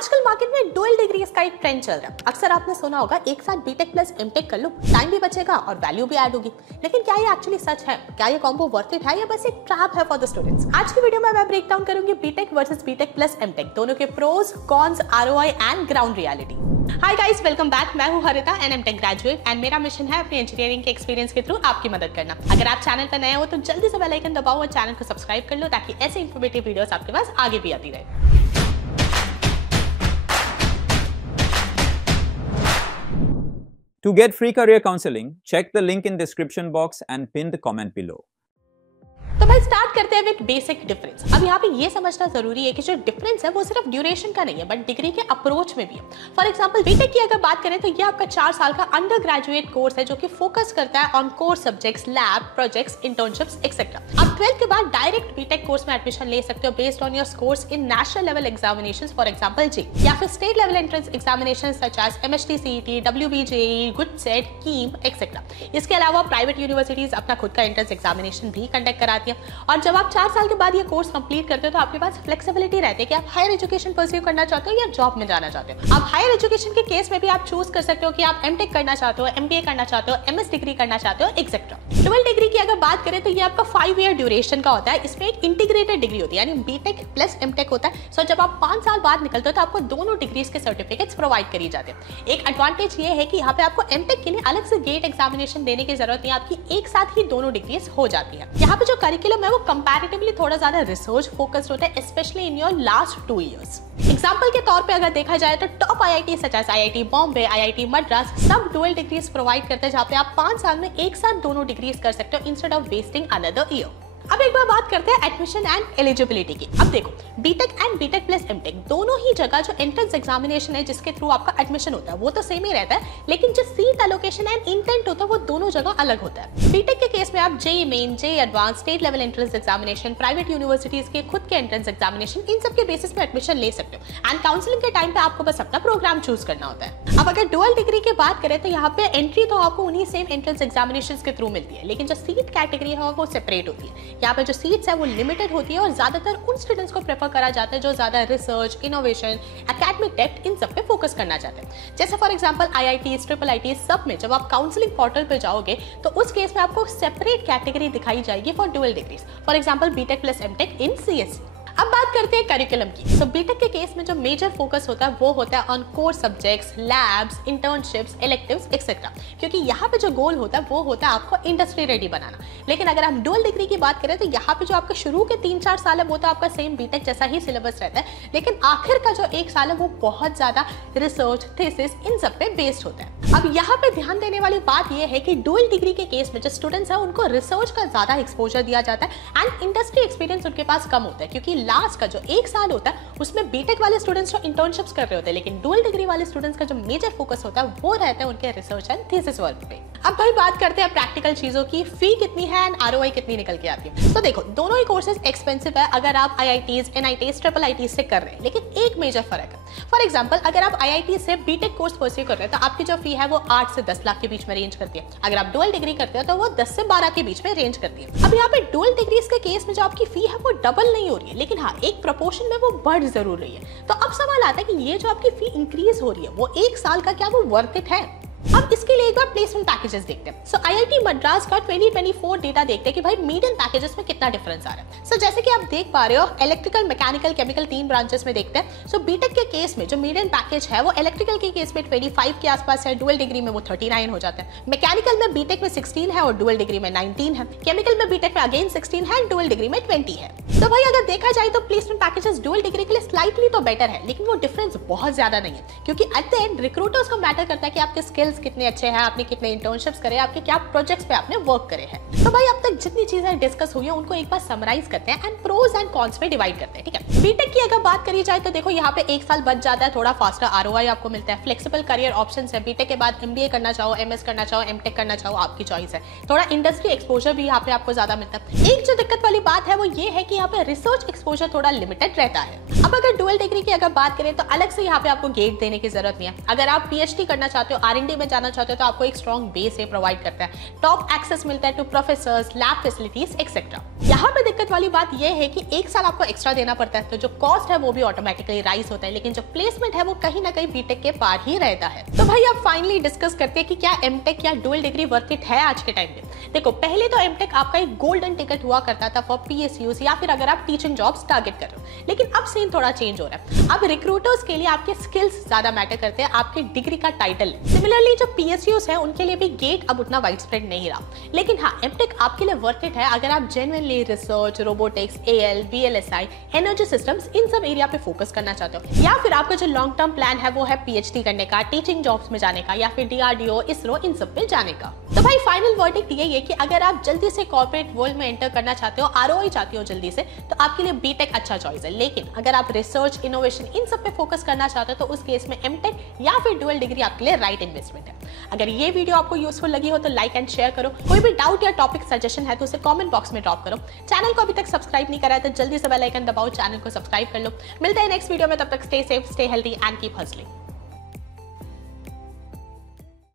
आजकल मार्केट में dual degrees का एक ट्रेंड चल रहा है। अक्सर आपने सुना होगा एक साथ बीटेक प्लस एमटेक कर लो, टाइम भी बचेगा और वैल्यू भी ऐड होगी। लेकिन क्या ये एक्चुअली सच है? क्या ये कॉम्बो वर्थ इट है या बस एक ट्रैप है फॉर द स्टूडेंट्स? आज की वीडियो में मैं ब्रेक डाउन करूंगी BTech versus BTech plus MTech दोनों के pros, cons, ROI and ground reality. Hi guys, welcome back. मैं हूं Haritha and MTech graduate and मेरा मिशन है अपनी इंजीनियरिंग के एक्सपीरियंस के थ्रू आपकी मदद करना। अगर आप चैनल पर नए हो तो जल्दी से बेल आइकन दबाओ और चैनल को सब्सक्राइब कर लो ताकि ऐसे इंफॉर्मेटिव वीडियोस आपके पास आगे भी आती रहे। To get free career counseling, check the link in description box and pin the comment below. तो भाई स्टार्ट करते हैं विद बेसिक डिफरेंस। अब यहाँ पे ये समझना जरूरी है कि जो डिफरेंस है वो सिर्फ ड्यूरेशन का नहीं है बट डिग्री के अप्रोच में भी है। फॉर एग्जांपल बीटेक की अगर बात करें तो ये आपका 4 साल का अंडर ग्रेजुएट कोर्स है जो कि फोकस करता है on core subjects, lab projects, internships etcetera. आप 12th के बाद डायरेक्ट बीटेक कोर्स में एडमिशन ले सकते हो based on your scores in national level examinations, for example JEE या फिर state level entrance examination such as MHT, CET, WBJEE, GUJCET, KEAM etcetera. इसके अलावा प्राइवेट यूनिवर्सिटीज अपना खुद का एंट्रेंस एग्जामिनेशन भी कंडक्ट कराती है। और जब आप 4 साल के बाद ये कोर्स कंप्लीट करते हो तो आपके पास फ्लेक्सिबिलिटी रहती है कि आप हायर एजुकेशन परस्यू करना चाहते हो या जॉब में जाना चाहते हो। आप हायर एजुकेशन के केस में भी आप चूज कर सकते हो कि आप एमटेक करना चाहते हो, एमबीए करना चाहते हो, एमएस डिग्री करना चाहते हो एक्सेट्रा। डुअल डिग्री की अगर बात करें तो ये आपका 5 ईयर ड्यूरेशन का होता है। इसमें एक इंटीग्रेटेड डिग्री होती है यानी बीटेक प्लस एमटेक होता है। सो जब आप 5 साल बाद निकलते हो तो आपको दोनों डिग्रीज के सर्टिफिकेट्स प्रोवाइड करी जाते हैं। एक एडवांटेज ये है कि यहाँ पे आपको एमटेक के लिए अलग से गेट एग्जामिनेशन देने की जरूरत नहीं, आपकी एक साथ ही दोनों डिग्रीज हो जाती है। यहाँ पे जो करिकुलम है वो कंपैरेटिवली थोड़ा ज्यादा रिसर्च फोकस्ड होता है, specially in your last 2 years. Example के तौर पे अगर देखा जाए तो top IIT such as IIT Bombay, IIT Madras सब डुअल डिग्रीज प्रोवाइड करते हैं जहाँ पे आप 5 साल में एक साथ दोनों डिग्रीज कर सकते हो instead of wasting another year. अब एक बार बात करते हैं एडमिशन एंड एलिजिबिलिटी की। अब देखो BTech and BTech plus MTech दोनों ही जगह जो एंट्रेंस एग्जामिनेशन है जिसके थ्रू आपका एडमिशन होता है वो तो सेम ही रहता है, लेकिन जो सीट एलोकेशन एंड इंटेंट होता है वो दोनों जगह अलग होता है। बीटेक के केस में आप JEE main, JEE advance, state level entrance examination, private universities के खुद के एंट्रेंस एग्जामिनेशन इन सब के बेसिस पे एडमिशन ले सकते हो एंड काउंसलिंग के टाइम पे आपको बस अपना प्रोग्राम चूज करना होता है। अब अगर डुअल डिग्री की बात करें तो यहाँ पे एंट्री तो आपको उन्हीं सेम एंट्रेंस एग्जामिनेशन के थ्रू मिलती है, लेकिन जो सीट कैटेगरी है वो सेपरेट होती है। यहाँ पे जो सीट्स है वो लिमिटेड होती है और ज्यादातर उन स्टूडेंट्स को प्रेफर करा जाता है जो ज्यादा research, innovation, academic depth in सब पे फोकस करना चाहते हैं। जैसे for example IIT, triple IT सब में जब आप काउंसलिंग पोर्टल पे जाओगे तो उस केस में आपको सेपरेट कैटेगरी दिखाई जाएगी for dual degrees, for example BTech plus MTech in CSC. अब बात करते हैं करिकुलम की। सो बीटेक के केस में जो मेजर फोकस होता है वो होता है on core subjects, labs, internships, electives etcetera, क्योंकि यहाँ पे जो गोल होता है वो होता है आपको इंडस्ट्री रेडी बनाना। लेकिन अगर हम डुअल डिग्री की बात करें तो यहाँ पे जो आपका शुरू के 3-4 साल है वो तो आपका सेम बीटेक जैसा ही सिलेबस रहता है, लेकिन आखिर का जो 1 साल है वो बहुत ज्यादा रिसर्च, थीसिस इन सब पे बेस्ड होता है। अब यहाँ पे ध्यान देने वाली बात यह है कि डुअल डिग्री के केस में जो स्टूडेंट्स है उनको रिसर्च का ज्यादा एक्सपोजर दिया जाता है एंड इंडस्ट्री एक्सपीरियंस उनके पास कम होता है, क्योंकि लास्ट का जो 1 साल होता है उसमें बीटेक वाले स्टूडेंट्स जो इंटर्नशिप्स कर रहे होते हैं, लेकिन डुअल डिग्री वाले स्टूडेंट्स का जो मेजर फोकस होता है वो रहता है उनके रिसर्च एंड थीसिस वर्क पे। अब भाई बात करते हैं प्रैक्टिकल चीजों की, फी कितनी है एंड आरओआई कितनी निकल के आती है। तो देखो दोनों ही कोर्सेज एक्सपेंसिव है अगर आप आईआईटीज, एनआईटीज, ट्रिपल आईटीज से कर रहे हैं, लेकिन एक मेजर फर्क है। फॉर एग्जांपल अगर आप आईआईटी से बीटेक कोर्स परस्यू कर रहे हैं तो आपकी जो फी है वो 8 से 10 लाख के बीच में रेंज करती है। अगर आप डुअल डिग्री करते हो तो वो 10 से 12 के बीच में रेंज करती है। अब यहाँ पे डुअल डिग्रीज के केस में जो आपकी फी है वो डबल नहीं हो रही है, लेकिन हाँ एक प्रोपोर्शन में वो बढ़ जरूर रही है। तो अब सवाल आता है कि ये जो आपकी फी इंक्रीज हो रही है वो 1 साल का क्या वो वर्थ इट है? अब इसके लिए एक बार प्लेसमेंट पैकेजेस देखते हैं। सो आईआईटी मद्रास का 2024 डेटा देखते हैं कि भाई मीडियन पैकेजेस में कितना डिफरेंस आ रहा है। सो जैसे कि आप देख पा रहे हो इलेक्ट्रिकल, मैकेनिकल, केमिकल 3 ब्रांचेस में देखते हैं। सो बीटेक के केस में जो मीडियन पैकेज है वो इलेक्ट्रिकल के केस में 25 के आसपास है, डुअल डिग्री में वो 39 हो जाता है। मैकेनिकल में बीटेक में 16 है और डुअल डिग्री में 19 है। केमिकल में बीटेक में अगेन 16 है, डुअल डिग्री में 20 है। तो भाई अगर देखा जाए तो प्लेसमेंट पैकेजेस डुअल डिग्री के लिए स्लाइटली तो बेटर है, लेकिन वो डिफरेंस बहुत ज्यादा नहीं है, क्योंकि एट द एंड रिक्रूटर्स को मैटर करता है कि आपके स्किल्स कितने अच्छे हैं, आपने कितने इंटर्नशिप्स करे, आपके क्या प्रोजेक्ट्स पे आपने वर्क करे हैं। तो भाई अब तक जितनी चीजें डिस्कस हुई है उनको एक बार समराइज करते हैं एंड प्रोज एंड कॉन्स में डिवाइड करते हैं, ठीक है। बीटेक की अगर बात करी जाए तो देखो यहाँ पे 1 साल बच जाता है, थोड़ा फास्टर आरओआई आपको मिलता है, फ्लेक्सिबल करियर ऑप्शंस है। बीटेक के बाद एमबीए करना चाहो, एमएस करना चाहो, एमटेक करना चाहो, आपकी चॉइस है। थोड़ा इंडस्ट्री एक्सपोजर भी यहाँ पे आपको ज्यादा मिलता है। एक जो दिक्कत वाली बात है वो ये है कि यहाँ पे रिसर्च एक्सपोजर थोड़ा लिमिटेड रहता है। अब अगर डुअल डिग्री की अगर बात करें तो अलग से यहाँ पे आपको गेट देने की जरूरत नहीं है। अगर आप पीएचडी करना चाहते हो, R&D में जाना चाहते हो, तो आपको एक स्ट्रॉन्ग बेस है प्रोवाइड करता है, टॉप एक्सेस मिलता है to professors, lab facilities etcetera. यहाँ पे दिक्कत वाली बात यह है कि 1 साल आपको एक्स्ट्रा देना पड़ता है, तो जो कॉस्ट है वो भी ऑटोमेटिकली राइज होता है, लेकिन जो प्लेसमेंट है वो कहीं ना कहीं बीटेक के पार ही रहता है। तो भाई अब फाइनली डिस्कस करते हैं कि क्या एमटेक या डुअल डिग्री वर्थ इट है आज के टाइम में। देखो, पहले तो एमटेक आपका एक गोल्डन टिकट हुआ करता था फॉर पीएसयूज या फिर अगर आप टीचिंग जॉब्स टारगेट कर रहे हो, लेकिन अब सीन थोड़ा चेंज हो रहा है। अब रिक्रूटर्स के लिए आपके स्किल्स ज्यादा मैटर करते हैं, आपके डिग्री का टाइटल। सिमिलरली जो पीएसयूज है उनके लिए भी गेट अब उतना वाइड स्प्रेड नहीं रहा, लेकिन हाँ, एमटेक आपके लिए वर्थ इट है अगर आप genuinely research, robotics, AI, VLSI, energy systems, इन सब एरिया पे फोकस करना चाहते हो, या फिर आपका जो लॉन्ग टर्म प्लान है वो है पीएचडी करने का, टीचिंग जॉब्स में जाने का, या फिर डीआरडीओ, इसरो, इन सब पे जाने का। तो भाई फाइनल वर्डिक्ट यही है कि अगर आप जल्दी से कॉर्पोरेट वर्ल्ड में एंटर करना चाहते हो, आरओआई चाहते हो जल्दी से, तो आपके लिए बीटेक अच्छा चॉइस है। लेकिन अगर आप रिसर्च, इनोवेशन, इन सब पे फोकस करना चाहते हो तो उस केस में एमटेक या फिर डुअल डिग्री आपके लिए राइट इन्वेस्टमेंट है। अगर ये वीडियो आपको यूजफुल लगी हो तो लाइक एंड शेयर करो। कोई भी डाउट या टॉपिक सजेशन है तो उसे कमेंट बॉक्स में ड्रॉप करो। चैनल को अभी तक सब्सक्राइब नहीं करा है तो जल्दी से बेल आइकन दबाओ, चैनल को सब्सक्राइब कर लो। मिलते हैं नेक्स्ट वीडियो में, तब तक stay safe, stay healthy and keep hustling.